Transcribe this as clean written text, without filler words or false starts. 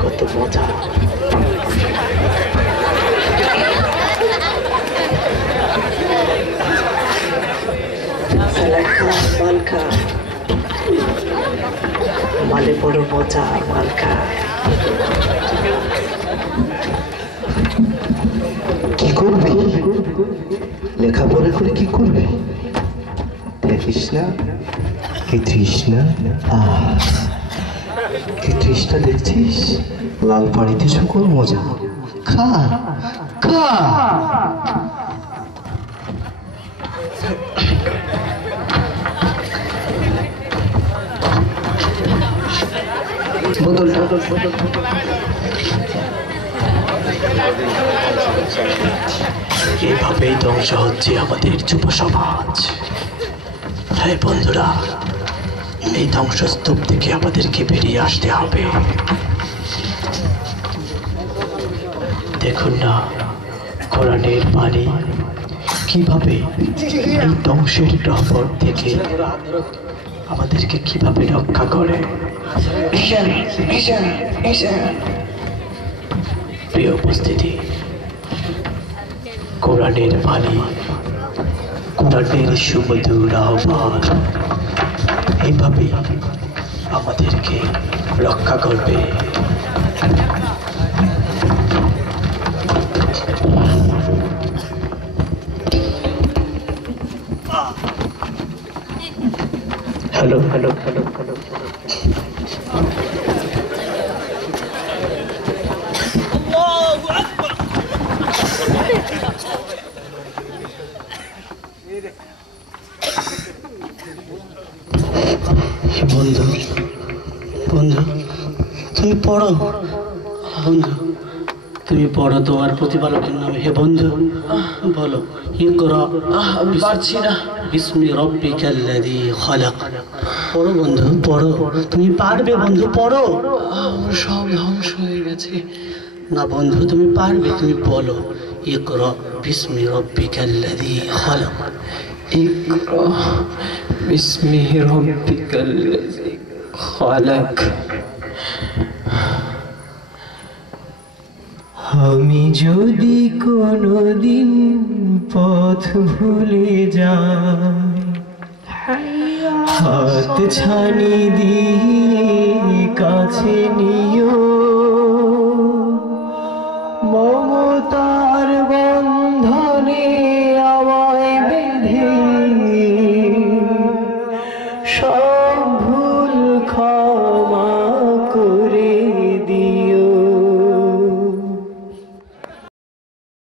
কত মজা। মালকা মালে বড় মজা মালকা। কি করবি? লেখাপড়া করে কি করবি? দেখিস না কি তৃষ্ণা, কি তৃষ্ণা দেখছিস? লাল পানিতে শুকর মজা, খা খা। বোতলটা এভাবেই ধ্বংস হচ্ছে আমাদের যুব সমাজ। হ্যাঁ বন্ধুরা, এই ধ্বংসস্তূপ থেকে আমাদেরকে বেরিয়ে আসতে হবে। দেখুন না কোরআনের বাণী কিভাবে এই ধ্বংসের প্রহর থেকে আমাদেরকে কিভাবে রক্ষা করে। প্রিয় উপস্থিতি, কোরআনের বাণী, কোরআনের সুমধুর আহ্বান এইভাবে আমাদেরকে রক্ষা করবে। হ্যালো হ্যালো হ্যালো হ্যালো বন্ধু, বন্ধু তুমি পড়ো, বন্ধু তুমি পড়ো তোমার প্রতিপালকের নামে। হে বন্ধু বলো, ইকরা। পারছি না। বিসমি রাব্বিকাল্লাযী খালাক। পড়ো বন্ধু পড়ো, তুমি পারবে বন্ধু, পড়ো। সব ধ্বংস হয়ে গেছে। না বন্ধু তুমি পারবে, তুমি বলো ইকরা বিসমি রাব্বিকাল্লাযী খালাক। ইকরা বিসমি রাব্বিকাল্লাযী খালাক। আমি যদি কোনোদিন পথ ভুলে যাই, হাত ছানি দিয়ে কাছে নিও, মমতার